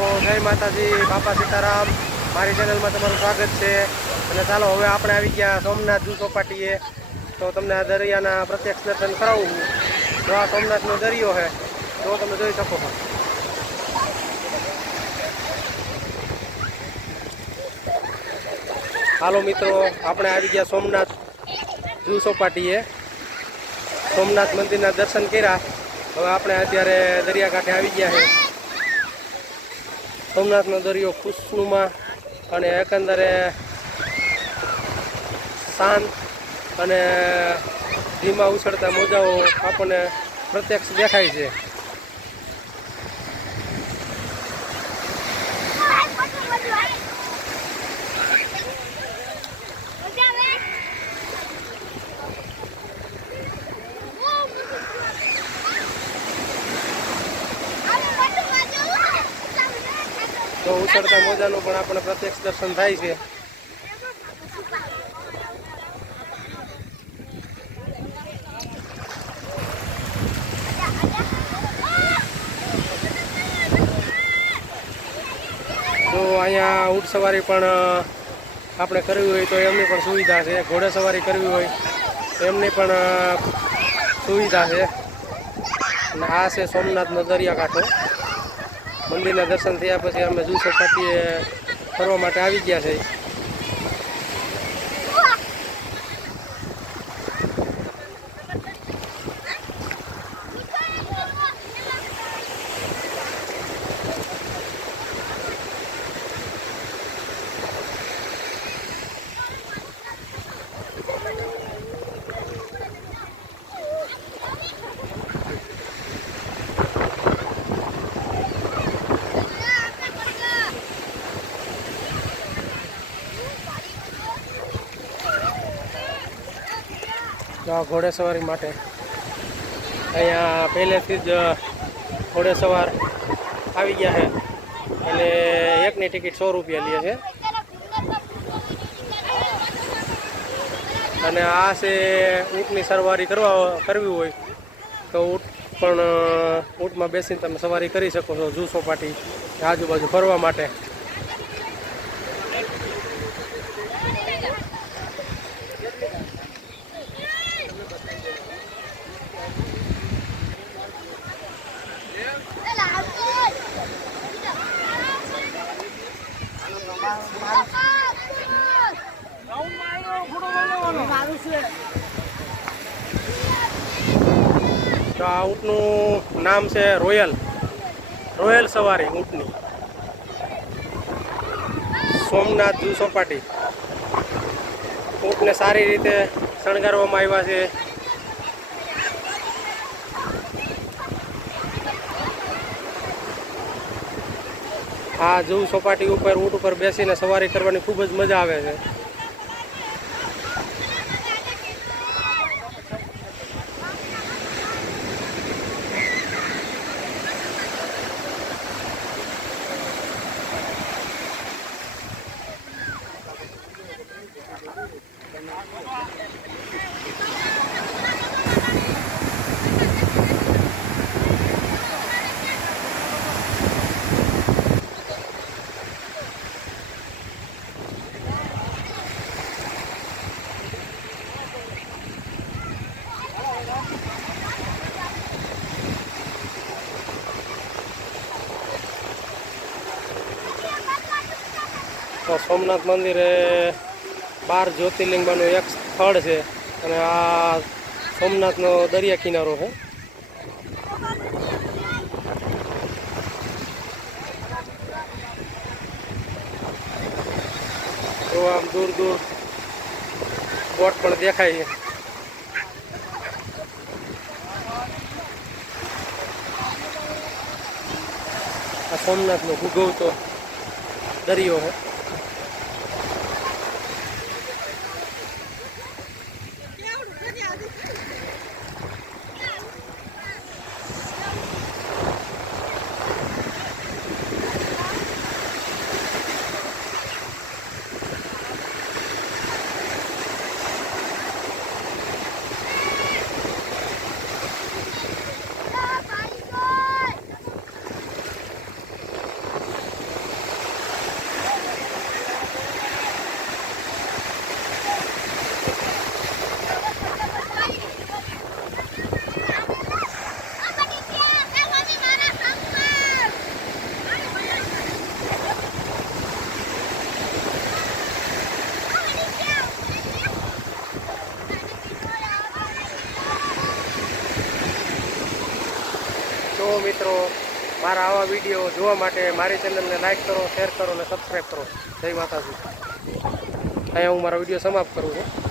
જય માતાજી, બાપા સીતારામ। મારી ચેનલમાં તમારું સ્વાગત છે। અને ચાલો હવે આપણે આવી ગયા સોમનાથ જૂ ચોપાટીએ। તો તમને આ દરિયાના પ્રત્યક્ષ દર્શન કરાવું છું। જો આ સોમનાથનો દરિયો છે, જો તમે જોઈ શકો છો। હાલો મિત્રો, આપણે આવી ગયા સોમનાથ જૂ ચોપાટીએ। સોમનાથ મંદિરના દર્શન કર્યા। હવે આપણે અત્યારે દરિયાકાંઠે આવી ગયા છે। સોમનાથનો દરિયો ખુશનુમા અને એકંદરે શાંત અને ધીમા ઉછળતા મોજાઓ આપણને પ્રત્યક્ષ દેખાય છે। તો ઉછળતા મોજાનું પણ આપણને પ્રત્યક્ષ દર્શન થાય છે। તો અહીંયા ઊંટ સવારી પણ આપણે કરવી હોય તો એમની પણ સુવિધા છે। ઘોડે સવારી કરવી હોય તો એમની પણ સુવિધા છે। અને આ છે સોમનાથનો દરિયાકાંઠો। મંદિરના દર્શન થયા પછી અમે જૂ ચોપાટીએ ફરવા માટે આવી ગયા છે। ઘોડે સવારી માટે અહીંયા પહેલેથી જ ઘોડે સવાર આવી ગયા છે અને એકની ટિકિટ 100 રૂપિયા લે છે। અને આ છે ઊંટની સવારી કરવી હોય તો ઊંટ પણ ઊંટમાં બેસીને તમે સવારી કરી શકો છો જૂ ચોપાટી આજુબાજુ ફરવા માટે। તો આ ઊંટનું નામ છે રોયલ સવારી ઊંટની, સોમનાથ જૂ ચોપાટી। ઊંટને સારી રીતે શણગારવામાં આવ્યા છે। આ જૂ ચોપાટી ઉપર ઊંટ ઉપર બેસીને સવારી કરવાની ખૂબ જ મજા આવે છે। તો સોમનાથ મંદિર એ 12 જ્યોતિર્લિંગમાંનું એક સ્થળ છે અને આ સોમનાથનો દરિયા કિનારો છે। તો આમ દૂર દૂર બોટ પણ દેખાય છે। આ સોમનાથનો ભૂગવતો દરિયો છે। મિત્રો મારા આવા વિડીયો જોવા માટે મારી ચેનલને લાઈક કરો, શેર કરો અને સબસ્ક્રાઈબ કરો. જય માતાજી. અહીંયા હું મારો વિડીયો સમાપ્ત કરું છું.